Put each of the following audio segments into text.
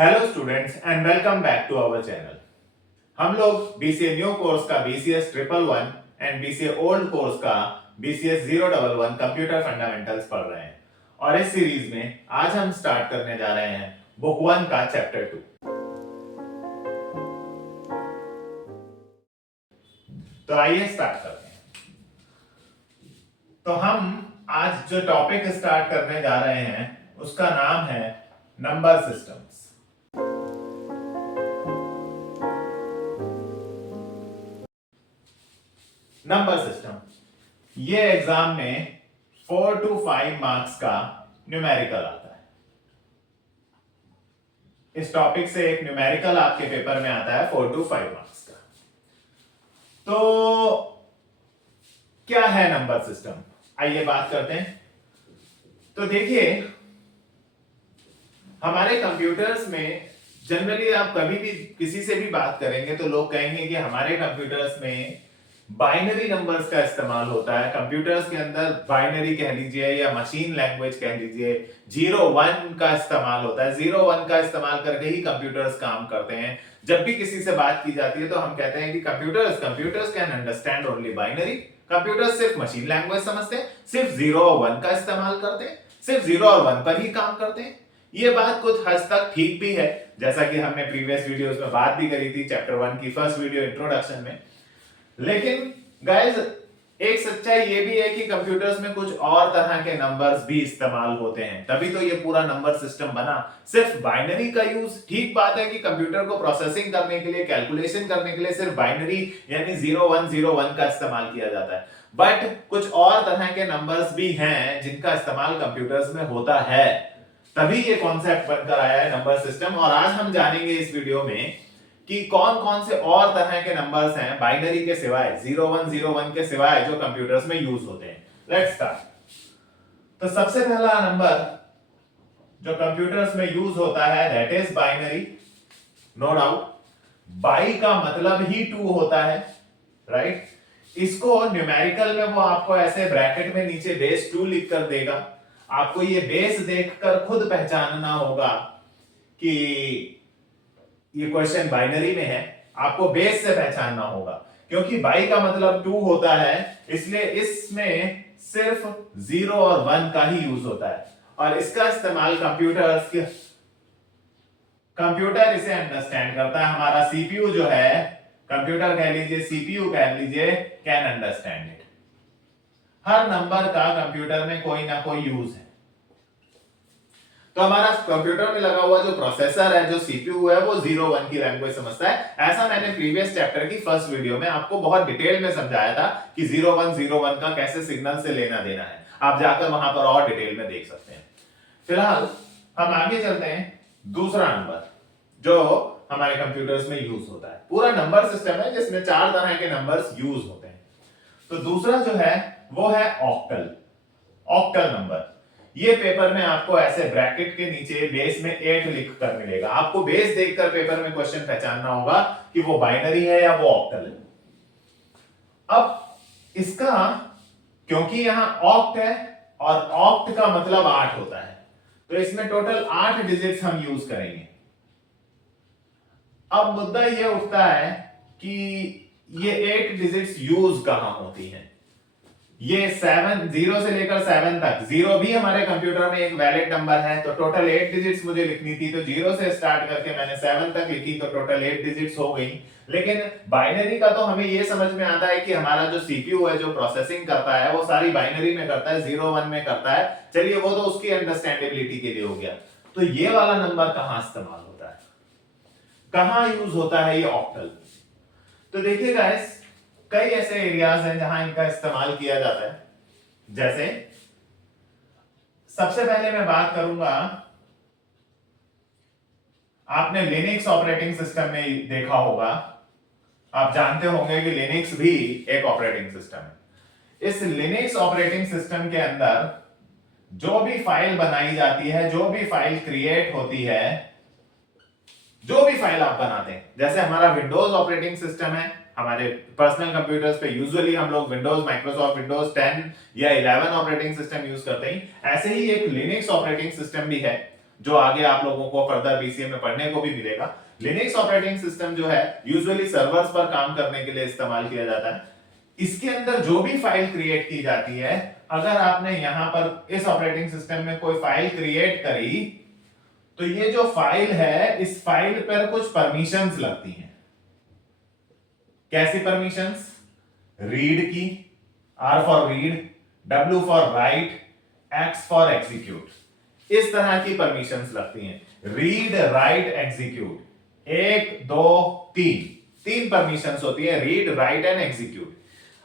Hello students and welcome back to our channel. हम लोग BCA new course का BCS 111 and BCA old course का BCS 011 computer fundamentals पढ़ रहे हैं और इस सीरीज में आज हम स्टार्ट करने जा रहे हैं बुक 1 का चैप्टर 2। तो आइए स्टार्ट करते हैं। तो हम आज जो टॉपिक स्टार्ट करने जा रहे हैं उसका नाम है नंबर सिस्टम्स। नंबर सिस्टम ये एग्जाम में 4 to 5 मार्क्स का न्यूमेरिकल आता है। इस टॉपिक से एक न्यूमेरिकल आपके पेपर में आता है 4 to 5 मार्क्स का। तो क्या है नंबर सिस्टम, आइए बात करते हैं। तो देखिए, हमारे कंप्यूटर्स में जनरली आप कभी भी किसी से भी बात करेंगे तो लोग कहेंगे कि हमारे कंप्यूटर्स में बाइनरी नंबर्स का इस्तेमाल होता है। कंप्यूटर्स के अंदर बाइनरी कह लीजिए या मशीन लैंग्वेज कह लीजिए, 0-1 का इस्तेमाल होता है। 0-1 का इस्तेमाल करके ही कंप्यूटर्स काम करते हैं। जब भी किसी से बात की जाती है तो हम कहते हैं कि computers can understand only binary. Computers सिर्फ मशीन लैंग्वेज समझते हैं, सिर्फ 0 और 1 का इस्तेमाल करते हैं, सिर्फ 0 और 1 पर ही काम करते हैं। ये बात कुछ हद तक ठीक भी है, जैसा कि हमने प्रीवियस वीडियोस में बात भी करी थी चैप्टर 1 की फर्स्ट वीडियो इंट्रोडक्शन में। लेकिन गाइस, एक सच्चाई ये भी है कि कंप्यूटर्स में कुछ और तरह के नंबर्स भी इस्तेमाल होते हैं, तभी तो ये पूरा नंबर सिस्टम बना। सिर्फ बाइनरी का यूज, ठीक बात है कि कंप्यूटर को प्रोसेसिंग करने के लिए, कैलकुलेशन करने के लिए सिर्फ बाइनरी यानी 0101 का इस्तेमाल किया जाता है, बट कुछ और तरह के नंबर्स भी हैं जिनका इस्तेमाल कंप्यूटर्स में होता है, तभी ये कॉन्सेप्ट बनकर आया है नंबर सिस्टम। और आज हम जानेंगे इस वीडियो में कि कौन कौन से और तरह के नंबर्स हैं बाइनरी के सिवाय, 0101 के सिवाय, जो कंप्यूटर्स में यूज होते हैं। Let's start. तो सबसे पहला नंबर जो कंप्यूटर्स में यूज होता है that is binary, no doubt. Bi का मतलब ही 2 होता है, राइट? इसको न्यूमेरिकल में वो आपको ऐसे ब्रैकेट में नीचे बेस 2 लिख कर देगा। आपको ये बेस देखकर खुद पहचानना होगा कि ये क्वेश्चन बाइनरी में है। आपको बेस से पहचानना होगा, क्योंकि बाई का मतलब 2 होता है, इसलिए इसमें सिर्फ 0 और 1 का ही यूज होता है। और इसका इस्तेमाल कंप्यूटर इसे अंडरस्टैंड करता है। हमारा सीपीयू जो है, कंप्यूटर कह लीजिए, सीपीयू कह लीजिए, can understand it. Her number का कंप्यूटर में कोई ना कोई यूज है। तो हमारा कंप्यूटर में लगा हुआ जो प्रोसेसर है, जो सीपीयू है, वो 0-1 की लैंग्वेज समझता है। ऐसा मैंने प्रीवियस चैप्टर की फर्स्ट वीडियो में आपको बहुत डिटेल में समझाया था कि 0101 का कैसे सिग्नल से लेना देना है। आप जाकर वहां पर और डिटेल में देख सकते हैं। फिलहाल हम आगे चलते हैं। दूसरा नंबर जो हमारे कंप्यूटर्स में यूज होता है, पूरा नंबर सिस्टम है जिसमें 4 तरह के नंबर्स यूज होते हैं। तो दूसरा जो है वो है ऑक्टल। ऑक्टल नंबर, ये पेपर में आपको ऐसे ब्रैकेट के नीचे बेस में 8 लिख कर मिलेगा। आपको बेस देखकर पेपर में क्वेश्चन पहचानना होगा कि वो बाइनरी है या वो ऑक्टल है। अब इसका, क्योंकि यहां ऑक्ट है और ऑक्ट का मतलब 8 होता है, तो इसमें टोटल 8 डिजिट्स हम यूज करेंगे। अब मुद्दा यह उठता है कि ये 8 डिजिट्स यूज कहां होती हैं। ये 0 से लेकर 7 तक, 0 भी हमारे कंप्यूटर में एक वैलिड नंबर है, तो टोटल 8 डिजिट्स मुझे लिखनी थी, तो 0 से स्टार्ट करके मैंने 7 तक लिखी, तो टोटल 8 डिजिट्स हो गई। लेकिन बाइनरी का तो हमें ये समझ में आता है कि हमारा जो सीपीयू है, जो प्रोसेसिंग करता है, वो सारी बाइनरी में करता है, 0-1 में करता है। चलिए, वो तो उसकी अंडरस्टैंडेबिलिटी के लिए हो गया। तो ये वाला नंबर कहां इस्तेमाल होता है, कहां यूज होता है ये ऑक्टल? तो देखिए गाइस, कई ऐसे एरियाज हैं जहां इनका इस्तेमाल किया जाता है। जैसे सबसे पहले मैं बात करूंगा, आपने लिनक्स ऑपरेटिंग सिस्टम में देखा होगा, आप जानते होंगे कि लिनक्स भी एक ऑपरेटिंग सिस्टम है। इस लिनक्स ऑपरेटिंग सिस्टम के अंदर जो भी फाइल बनाई जाती है, जो भी फाइल क्रिएट होती है, जो भी फाइल आप बनाते हैं, जैसे हमारा विंडोज ऑपरेटिंग सिस्टम है, हमारे पर्सनल कंप्यूटर्स पे यूजुअली हम लोग विंडोज, माइक्रोसॉफ्ट विंडोज 10 या 11 ऑपरेटिंग सिस्टम यूज करते हैं, ऐसे ही एक लिनक्स ऑपरेटिंग सिस्टम भी है। जो आगे आप लोगों को फर्दर बीसीए में पढ़ने को भी मिलेगा। लिनक्स ऑपरेटिंग सिस्टम जो है यूजुअली सर्वर्स पर काम करने के लिए इस्तेमाल किया जाता है। इसके अंदर जो भी फाइल क्रिएट की जाती है, अगर आपने यहां पर इस ऑपरेटिंग सिस्टम में कोई फाइल क्रिएट करी, तो ये जो फाइल है, इस फाइल पर कुछ परमिशंस लगती हैं। कैसी परमिशंस? रीड की, R for read, W for write, X for execute, इस तरह की परमिशंस लगती हैं। रीड, राइट, एग्जीक्यूट, 1 2 3 परमिशंस होती है, रीड, राइट एंड एग्जीक्यूट।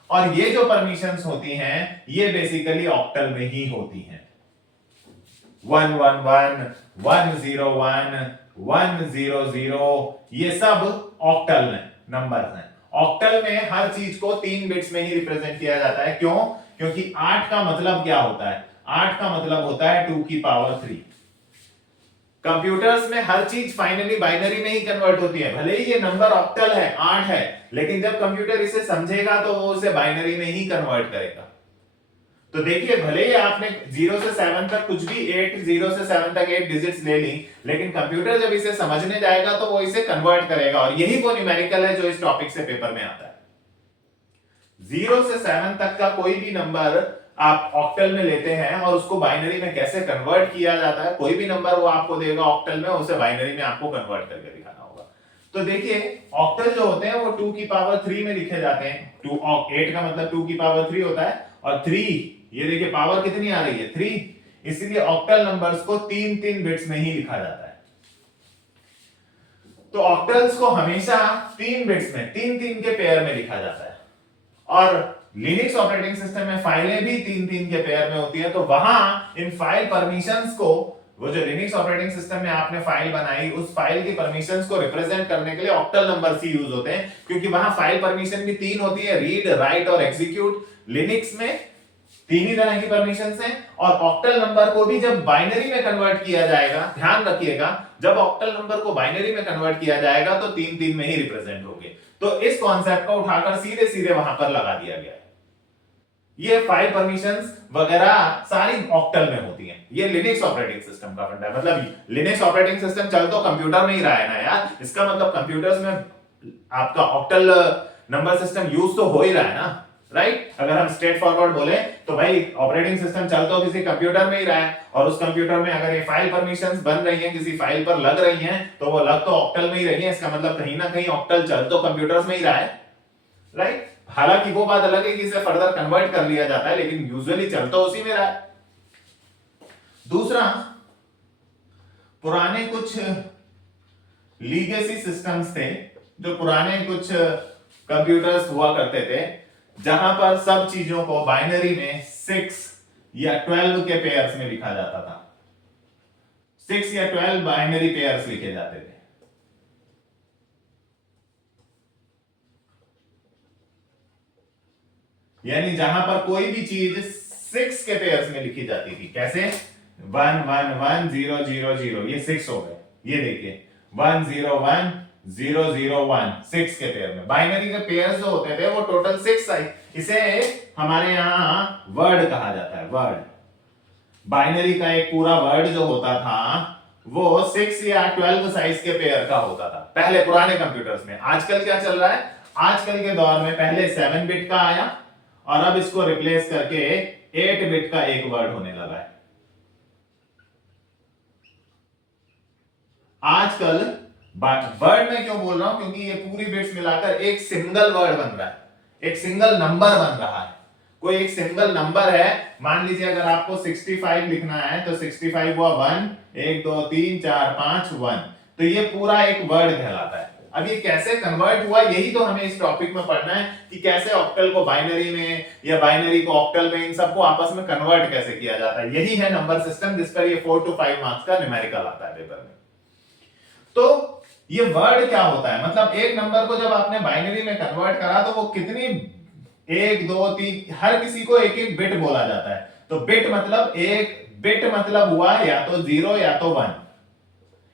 और ये जो परमिशंस होती हैं, ये बेसिकली ऑक्टल में ही होती हैं। 111, 101, 100, ये सब ऑक्टल में नंबर्स हैं। ऑक्टल में हर चीज को 3 बिट्स में ही रिप्रेजेंट किया जाता है। क्यों? क्योंकि 8 का मतलब क्या होता है? 8 का मतलब होता है 2 की पावर 3। कंप्यूटर्स में हर चीज फाइनली बाइनरी में ही कन्वर्ट होती है। भले ही ये नंबर ऑक्टल है, 8 है, लेकिन जब कंप्यूटर इसे समझेगा तो वो उसे बाइनरी में ही कन्वर्ट करेगा। तो देखिए, भले ही आपने 0 से 7 तक कुछ भी 0 से 7 तक 8 डिजिट्स ले ली, लेकिन कंप्यूटर जब इसे समझने जाएगा तो वो इसे कन्वर्ट करेगा। और यही वो न्यूमेरिकल है जो इस टॉपिक से पेपर में आता है। 0 से 7 तक का कोई भी नंबर आप ऑक्टल में लेते हैं और उसको बाइनरी में कैसे कन्वर्ट किया जाता है, कोई भी नंबर वो आपको देगा ऑक्टल में, उसे बाइनरी में आपको कन्वर्ट करके दिखाना होगा। तो देखिए, ऑक्टल जो होते हैं वो 2 की पावर 3 में लिखे जाते हैं। 8 का मतलब 2 की पावर 3 होता है, और 3, ये देखिए पावर कितनी आ रही है, 3, इसलिए ऑक्टल नंबर्स को 3 बिट्स में ही लिखा जाता है। तो ऑक्टल्स को हमेशा 3 बिट्स में, 3 के पेयर में लिखा जाता है। और लिनक्स ऑपरेटिंग सिस्टम में फाइलें भी 3 के पेयर में होती है। तो वहां इन फाइल परमिशंस को, वो जो लिनक्स ऑपरेटिंग सिस्टम में आपने फाइल बनाई, उस फाइल की परमिशंस को रिप्रेजेंट करने के लिए ऑक्टल नंबर्स ही यूज होते हैं, क्योंकि वहां फाइल परमिशन भी 3 होती है, रीड, राइट और एग्जीक्यूट। लिनक्स में 3 ही तरह की परमिशंस हैं। और ऑक्टल नंबर को भी जब बाइनरी में कन्वर्ट किया जाएगा, ध्यान रखिएगा, जब ऑक्टल नंबर को बाइनरी में कन्वर्ट किया जाएगा तो 3 में ही रिप्रेजेंट होंगे। तो इस कॉन्सेप्ट को उठाकर सीधे सीधे वहां पर लगा दिया गया है। ये फाइल परमिशंस वगैरह सारी ऑक्टल में होती हैं। ये लिनक्स ऑपरेटिंग सिस्टम का फंडा है। मतलब लिनक्स ऑपरेटिंग सिस्टम चल तो कंप्यूटर में ही रहा है ना यार, इसका मतलब कंप्यूटर्स में आपका ऑक्टल नंबर सिस्टम यूज तो हो ही रहा है ना, राइट? अगर हम स्ट्रेट फॉरवर्ड बोले तो भाई ऑपरेटिंग सिस्टम चल तो किसी कंप्यूटर में ही रहा है, और उस कंप्यूटर में अगर ये फाइल परमिशंस बन रही हैं, किसी फाइल पर लग रही हैं, तो वो लग तो ऑक्टल में ही रही है। इसका मतलब कहीं ना कहीं ऑक्टल चल तो कंप्यूटर्स में ही रहा है, राइट? हालांकि वो बात अलग है कि इसे फर्दर कन्वर्ट कर लिया जाता है, लेकिन यूजुअली चल तो उसी में रहा है। दूसरा, पुराने कुछ लीगेसी सिस्टम्स थे, जो पुराने कुछ कंप्यूटर्स हुआ करते थे, जहां पर सब चीजों को बाइनरी में 6 या 12 के पेयर्स में लिखा जाता था। 6 या 12 बाइनरी पेयर्स लिखे जाते थे। यानी जहां पर कोई भी चीज 6 के पेयर्स में लिखी जाती थी। कैसे? 1 1 1 0 0 0, ये 6 हो गए। ये देखिए 1 0 1 0 0 1, 6 के पेयर में। बाइनरी के पेयर्स जो होते थे वो टोटल 6 आई। इसे हमारे यहां वर्ड कहा जाता है, वर्ड। बाइनरी का एक पूरा वर्ड जो होता था वो 6 या 12 साइज के पेयर का होता था पहले पुराने कंप्यूटर्स में। आजकल क्या चल रहा है? आजकल के दौर में पहले 7 बिट का आया, और अब इसको रिप्लेस करके 8 बिट का एक वर्ड होने लगा है। आजकल वर्ड में क्यों बोल रहा हूं? क्योंकि ये पूरी बिट्स मिलाकर एक सिंगल वर्ड बन रहा है, एक सिंगल नंबर बन रहा है। कोई एक सिंगल नंबर है, मान लीजिए अगर आपको 65 लिखना है तो 65 हुआ 1 1 2 3 4 5 1, तो ये पूरा एक वर्ड कहलाता है। अब ये कैसे कन्वर्ट हुआ, यही तो हमें इस टॉपिक में पढ़ना है कि कैसे ऑक्टल को बाइनरी में या बाइनरी को ऑक्टल में, इन सबको आपस में कन्वर्ट कैसे किया जाता है। यही है नंबर सिस्टम, जिस पर ये 4 to 5 मार्क्स का न्यूमेरिकल आता है पेपर में। तो ये वर्ड क्या होता है? मतलब एक नंबर को जब आपने बाइनरी में कन्वर्ट करा तो वो कितनी, 1 2 3, हर किसी को एक एक बिट बोला जाता है। तो बिट मतलब, एक बिट मतलब हुआ या तो 0 या तो 1,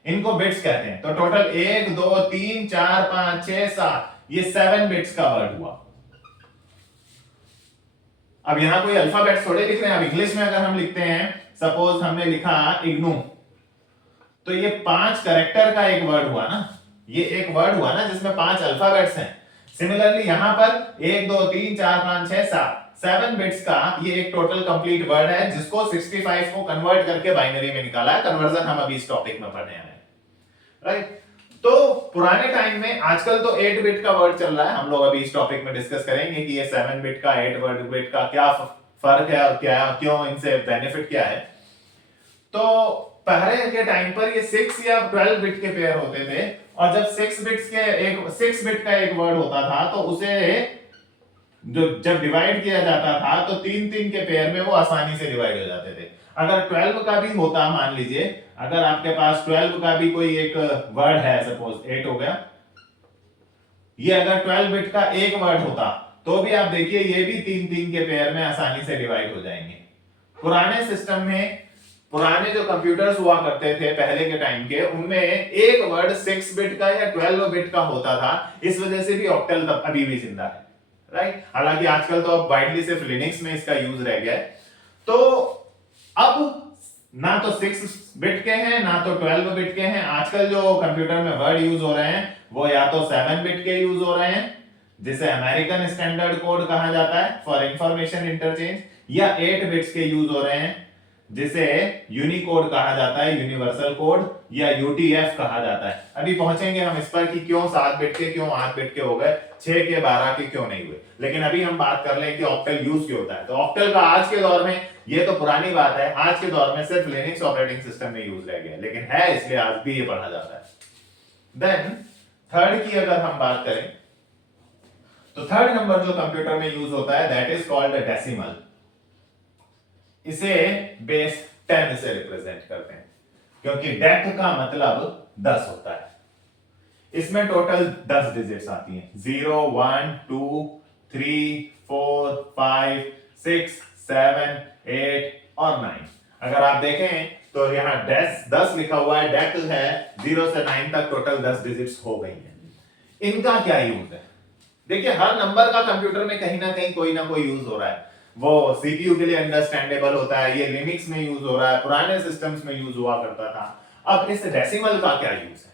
इनको बिट्स कहते हैं। तो टोटल 1 2 3 4 5 6 7, ये 7 बिट्स का वर्ड हुआ। अब यहां कोई अल्फाबेट थोड़े लिख रहे हैं। अब इंग्लिश में अगर हम लिखते हैं, सपोज हमने लिखा इग्नू, तो ये 5 कैरेक्टर का एक वर्ड हुआ ना, ये एक वर्ड हुआ ना जिसमें 5 अल्फाबेट्स हैं। सिमिलरली यहां पर 1 2 3 4 5 6 7 7 बिट्स का ये एक टोटल कंप्लीट वर्ड है जिसको 65 को कन्वर्ट करके बाइनरी में निकाला है। कन्वर्जन हम अभी इस टॉपिक में पढ़ने आए हैं, राइट। तो पुराने टाइम में, आजकल तो 8 बिट का वर्ड चल रहा है, हम लोग अभी इस टॉपिक में डिस्कस करेंगे कि ये 7 बिट का 8 वर्ड बिट का क्या फर्क है और क्या क्यों इनसे बेनिफिट क्या है। तो पहले के टाइम पर ये 6 या 12 बिट के पेयर होते थे, और जब 6 बिट का एक वर्ड होता था तो उसे जो जब डिवाइड किया जाता था तो 3 3 के पेयर में वो आसानी से डिवाइड हो जाते थे। अगर 12 का भी होता, मान लीजिए अगर आपके पास 12 का भी कोई एक वर्ड है, सपोज 8 हो गया, ये अगर 12 बिट का एक वर्ड होता तो भी आप देखिए ये भी 3 3 के पेयर में आसानी से डिवाइड हो जाएंगे। पुराने सिस्टम में, पुराने जो कंप्यूटर्स हुआ करते थे पहले के टाइम के, उनमें एक वर्ड 6 बिट का या 12 बिट का होता था, इस वजह से भी ऑक्टल अभी भी जिंदा है, राइट। हालांकि आजकल तो अब वाइडली सिर्फ लिनक्स में इसका यूज रह गया है। तो अब ना तो 6 बिट के हैं ना तो 12 बिट के हैं। आजकल जो कंप्यूटर में वर्ड यूज हो रहे हैं वो या तो 7 बिट के यूज हो रहे हैं जिसे अमेरिकन स्टैंडर्ड कोड कहा जाता है फॉर इंफॉर्मेशन इंटरचेंज, या 8 बिट्स के यूज हो रहे हैं जिसे यूनिकोड कहा जाता है, यूनिवर्सल कोड, या यूटीएफ कहा जाता है। अभी पहुंचेंगे हम इस पर कि क्यों 7 बिट के, क्यों 8 बिट के हो गए, 6 के 12 के क्यों नहीं हुए। लेकिन अभी हम बात कर लें कि ऑक्टल यूज क्यों होता है। तो ऑक्टल का आज के दौर में, ये तो पुरानी बात है, आज के दौर में सिर्फ लिनक्स ऑपरेटिंग सिस्टम में यूज रह गया, लेकिन है इसलिए आज भी ये पढ़ा जाता है। देन थर्ड की अगर हम बात करें तो थर्ड नंबर जो कंप्यूटर में यूज होता है दैट इज कॉल्ड डेसिमल। इसे बेस 10 से रिप्रेजेंट करते हैं क्योंकि डेक का मतलब 10 होता है। इसमें टोटल 10 डिजिट्स आती हैं, 0 1 2 3 4 5 6 7 8 और 9। अगर आप देखें तो यहां 10 लिखा हुआ है, डेक है, 0 से 9 तक टोटल 10 डिजिट्स हो गई हैं। इनका क्या यूज है? देखिए हर नंबर का कंप्यूटर में कहीं ना कहीं कोई ना कोई यूज हो रहा है। वो सीपीयू के लिए अंडरस्टैंडेबल होता है, ये लिनक्स में यूज हो रहा है, पुराने सिस्टम्स में यूज हुआ करता था। अब इस डेसिमल का क्या यूज है,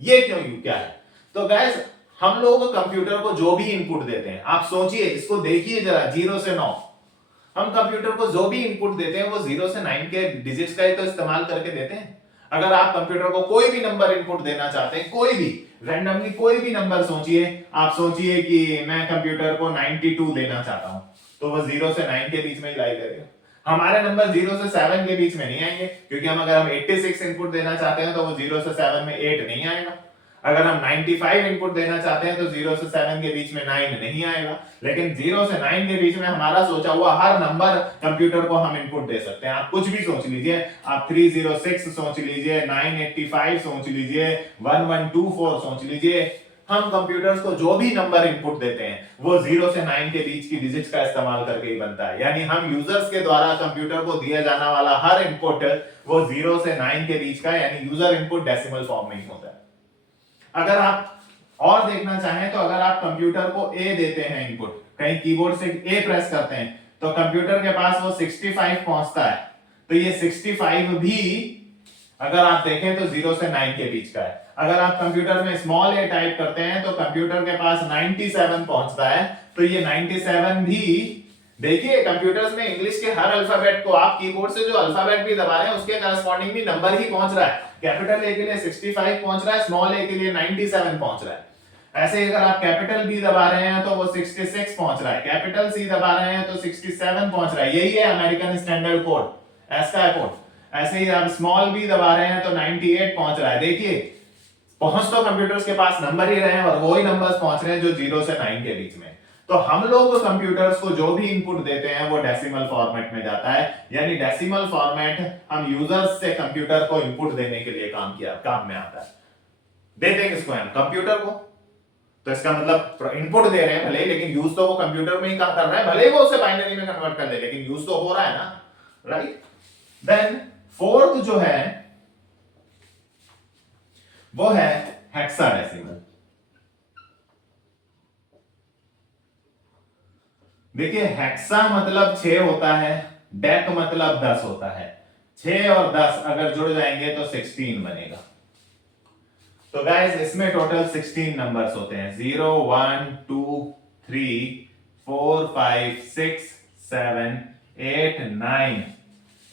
ये क्यों क्या है? तो गाइस हम लोग कंप्यूटर को जो भी इनपुट देते हैं, आप सोचिए, इसको देखिए जरा, 0 से 9, हम कंप्यूटर को जो भी इनपुट देते हैं वो 0 से 9 के डिजिट्स का ही तो इस्तेमाल करके देते हैं। अगर आप कंप्यूटर को कोई भी नंबर इनपुट देना चाहते हैं, कोई भी रैंडमली कोई भी नंबर सोचिए, आप सोचिए कि मैं कंप्यूटर को 92 देना चाहता हूं, तो वो 0 से 9 के बीच में ही लाई करेगा। हमारे नंबर 0 से 7 के बीच में नहीं आएंगे, क्योंकि हम अगर हम 86 इनपुट देना चाहते हैं तो वो 0 से 7 में 8 नहीं आएगा। अगर हम 95 इनपुट देना चाहते हैं तो 0 से 7 के बीच में 9 नहीं आएगा। लेकिन 0 से 9 के बीच में हमारा सोचा हुआ हर नंबर कंप्यूटर को हम इनपुट दे सकते हैं। आप कुछ भी सोच लीजिए, आप 306 सोच लीजिए, 985 सोच लीजिए, 1124 सोच लीजिए, हम कंप्यूटर्स को जो भी नंबर इनपुट देते हैं वो 0 से 9 के बीच की डिजिट्स का इस्तेमाल करके ही बनता है। यानी हम यूजर्स के द्वारा कंप्यूटर को दिया जाना वाला हर इनपुट वो 0 से 9 के बीच का, यानी यूजर इनपुट डेसिमल फॉर्म में ही होता है। अगर आप और देखना चाहें तो अगर आप कंप्यूटर को ए देते हैं इनपुट, कहीं कीबोर्ड से ए प्रेस करते हैं तो कंप्यूटर के पास वो 65 पहुंचता है। तो ये 65 भी अगर आप देखें तो 0 से 9 के बीच का है। अगर आप कंप्यूटर में स्मॉल ए टाइप करते हैं तो कंप्यूटर के पास 97 पहुंचता है। तो ये 97 भी, देखिए कंप्यूटर्स में इंग्लिश के हर अल्फाबेट को आप कीबोर्ड से जो अल्फाबेट भी दबा रहे हैं उसके करस्पॉन्डिंग भी नंबर ही पहुंच रहा है। कैपिटल ए के लिए 65 पहुंच रहा है, स्मॉल ए के लिए 97 पहुंच रहा है। ऐसे ही अगर आप कैपिटल बी दबा रहे हैं तो वो 66 पहुंच रहा है, कैपिटल सी दबा रहे हैं तो 67 पहुंच रहा है। यही है अमेरिकन स्टैंडर्ड कोड, ऐसा कोड। ऐसे ही आप स्मॉल बी दबा रहे हैं तो 98 पहुंच रहा है। देखिए पहुंच तो कंप्यूटर्स के पास नंबर ही रहे हैं और वही नंबर्स पहुंच रहे हैं जो 0 से 9 के बीच में। तो हम लोग कंप्यूटर्स को जो भी इनपुट देते हैं वो डेसिमल फॉर्मेट में जाता है। यानी डेसिमल फॉर्मेट हम यूजर्स से कंप्यूटर को इनपुट देने के लिए काम में आता है। देते हैं किसको? हम कंप्यूटर को। तो इसका मतलब इनपुट दे रहे हैं भले ही, लेकिन यूज तो वो कंप्यूटर में ही कर रहा है, भले ही वो उसे बाइनरी में कन्वर्ट कर ले, लेकिन यूज तो हो रहा है ना, राइट। देन फोर्थ जो है वो है हेक्साडेसिमल। देखिए हेक्सा मतलब 6 होता है, डेक मतलब 10 होता है। 6 और 10 अगर जुड़ जाएंगे तो 16 बनेगा। तो गाइस इसमें टोटल 16 नंबर्स होते हैं, 0 1 2 3 4 5 6 7 8 9।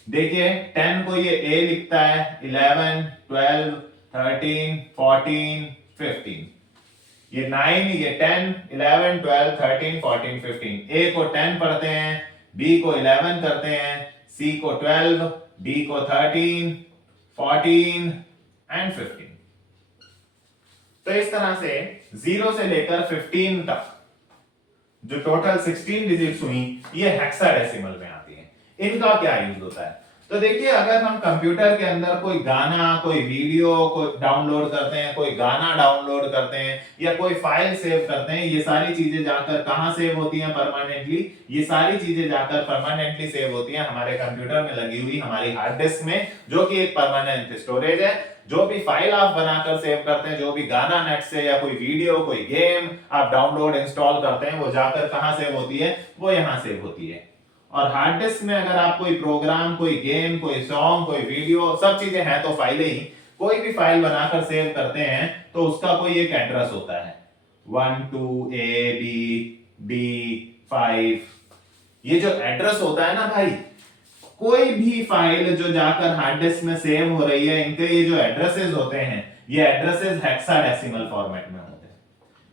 देखिए 10 को ये ए लिखता है, 11 12 13 14 15। ये 9, ये 10 11 12 13 14 15। ए को 10 पढ़ते हैं, बी को 11 करते हैं, सी को 12, डी को 13 14 एंड 15। तो इस तरह से 0 से लेकर 15 तक जो टोटल 16 डिजिट्स हुई ये हेक्साडेसिमल में आती हैं। इनका क्या यूज होता है? तो देखिए अगर हम कंप्यूटर के अंदर कोई गाना, कोई वीडियो को डाउनलोड करते हैं, कोई गाना डाउनलोड करते हैं या कोई फाइल सेव करते हैं, ये सारी चीजें जाकर कहां सेव होती हैं? परमानेंटली। ये सारी चीजें जाकर परमानेंटली सेव होती हैं हमारे कंप्यूटर में लगी हुई हमारी हार्ड डिस्क में, जो कि एक परमानेंट स्टोरेज है। जो भी फाइल आप बनाकर सेव करते हैं, जो भी गाना नेट से या कोई वीडियो, कोई गेम आप डाउनलोड इंस्टॉल करते हैं, वो जाकर कहां सेव होती है? वो यहां सेव होती है। और हार्ड डिस्क में अगर आप कोई प्रोग्राम, कोई गेम, कोई सॉन्ग, कोई वीडियो, सब चीजें हैं तो फाइलें ही, कोई भी फाइल बनाकर सेव करते हैं तो उसका कोई एक एड्रेस होता है, 1 2 A B D 5। ये जो एड्रेस होता है ना भाई, कोई भी फाइल जो जाकर हार्ड डिस्क में सेव हो रही है, इनके ये जो एड्रेसेस होते हैं, ये एड्रेसेस हेक्साडेसिमल फॉर्मेट में होते हैं।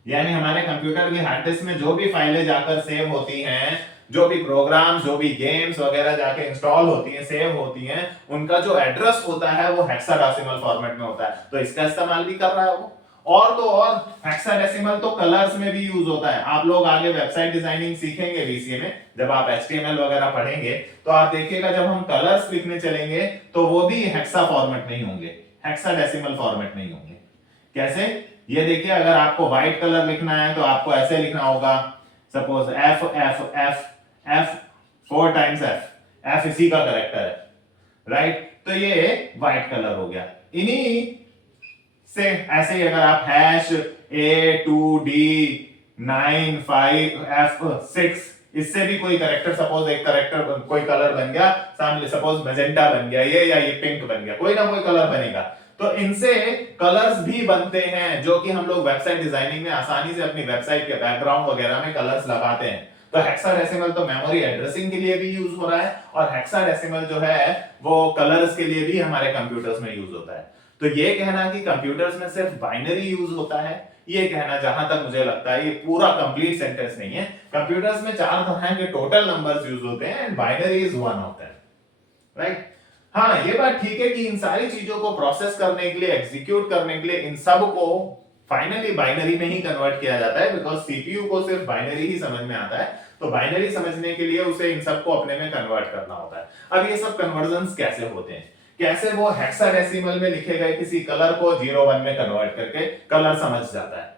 यानी हमारे कंप्यूटर की हार्ड डिस्क में जो भी फाइलें जाकर सेव होती हैं, जो भी प्रोग्राम्स, जो भी गेम्स वगैरह जाके इंस्टॉल होती हैं, सेव होती हैं, उनका जो एड्रेस होता है वो हेक्साडेसिमल फॉर्मेट में होता है। तो इसका इस्तेमाल भी कर रहा है वो। और तो और हेक्साडेसिमल तो कलर्स में भी यूज होता है। आप लोग आगे वेबसाइट डिजाइनिंग सीखेंगे बीसीए में, जब आप HTML वगैरह पढ़ेंगे तो आप देखिएगा जब हम कलर्स लिखने चलेंगे तो वो भी हेक्सा फॉर्मेट नहीं होंगे, हेक्साडेसिमल फॉर्मेट नहीं होंगे। कैसे? ये देखिए अगर आपको व्हाइट कलर लिखना है तो आपको ऐसे लिखना होगा, suppose F F F F 4 times F इसी का कैरेक्टर है, राइट? तो ये व्हाइट कलर हो गया। इन्हीं से ऐसे ही अगर आप #A2D955F6, इससे भी कोई कैरेक्टर, सपोज एक कैरेक्टर, कोई कलर बन गया सामने, सपोज मैजेंटा बन गया ये, या ये पिंक बन गया, कोई ना कोई कलर बनेगा। तो इनसे कलर्स भी बनते हैं जो कि हम लोग वेबसाइट डिजाइनिंग में आसानी से अपनी वेबसाइट के बैकग्राउंड वगैरह में कलर्स लगाते हैं। तो हेक्साडेसिमल तो मेमोरी एड्रेसिंग के लिए भी यूज हो रहा है, और हेक्साडेसिमल जो है वो कलर्स के लिए भी हमारे कंप्यूटर्स में यूज होता है। तो ये कहना कि कंप्यूटर्स में सिर्फ बाइनरी यूज होता है, ये कहना जहां तक मुझे लगता है ये पूरा कंप्लीट सेंटेंस नहीं है। कंप्यूटर्स में 4 तरह के टोटल नंबर्स यूज होते हैं and binary is one of that, right? हाँ, ये बात ठीक है कि इन सारी चीजों को प्रोसेस करने के लिए, एग्जीक्यूट करने के लिए इन सब को फाइनली बाइनरी में ही कन्वर्ट किया जाता है, बिकॉज सीपीयू को सिर्फ बाइनरी ही समझ में आता है। तो बाइनरी समझने के लिए उसे इन सब को अपने में कन्वर्ट करना होता है। अब ये सब कन्वर्जन्स कैसे होते हैं? कैसे वो हेक्साडेसिमल में लिखे गए किसी कलर को 01 में कन्वर्ट करके कलर समझ जाता है?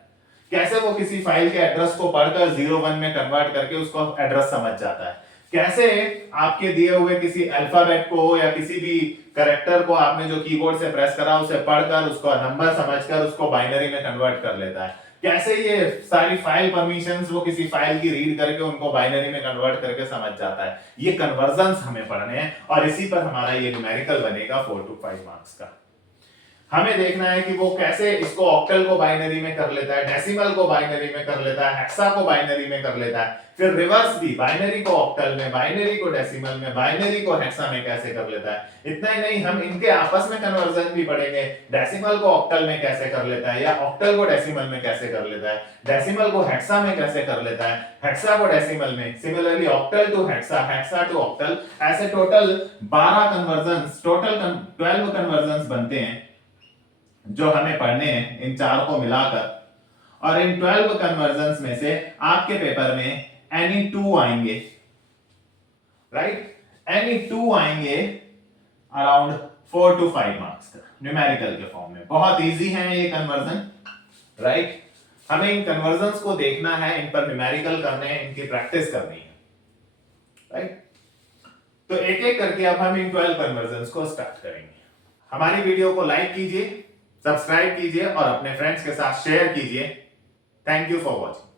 कैसे वो किसी फाइल के एड्रेस को पढ़कर 01 में कन्वर्ट करके उसको एड्रेस समझ जाता है? कैसे आपके दिए हुए किसी अल्फाबेट को या किसी भी कैरेक्टर को आपने जो कीबोर्ड से प्रेस करा उसे पढ़कर उसको नंबर समझकर उसको बाइनरी में कन्वर्ट कर लेता है? कैसे ये सारी फाइल परमिशंस वो किसी फाइल की रीड करके उनको बाइनरी में कन्वर्ट करके समझ जाता है? ये कन्वर्जन्स हमें पढ़ने हैं और इसी पर हमारा ये न्यूमेरिकल बनेगा 4 to 5 मार्क्स का। हमें देखना है कि वो कैसे इसको ऑक्टल को बाइनरी में कर लेता है, डेसिमल को बाइनरी में कर लेता है, हेक्सा को बाइनरी में कर लेता है, फिर रिवर्स भी बाइनरी को ऑक्टल में, बाइनरी को डेसिमल में, बाइनरी को हेक्सा में कैसे कर लेता है। इतना ही नहीं, हम इनके आपस में कन्वर्जन भी पढ़ेंगे। डेसिमल को ऑक्टल में कैसे कर लेता है, या ऑक्टल को डेसिमल में कैसे कर लेता है, डेसिमल को हेक्सा में कैसे कर लेता है, हेक्सा को डेसिमल में, similarly octal to hexa, hexa to octal. ऐसे टोटल 12 कन्वर्जन्स, टोटल 12 कन्वर्जन्स बनते हैं जो हमें पढ़ने हैं इन 4 को मिलाकर। और इन 12 कन्वर्जन्स में से आपके पेपर में एनी 2 आएंगे, राइट? एनी 2 आएंगे अराउंड 4 to 5 मार्क्स का, न्यूमेरिकल के फॉर्म में। बहुत इजी है ये कन्वर्जन, राइट? हमें इन कन्वर्जन्स को देखना है, इन पर न्यूमेरिकल करने हैं, इनकी प्रैक्टिस करनी है, राइट? तो एक एक करके अब हम इन 12 कन्वर्जन्स को स्टार्ट करेंगे। हमारी वीडियो को लाइक कीजिए, सब्सक्राइब कीजिए और अपने फ्रेंड्स के साथ शेयर कीजिए। Thank you for watching.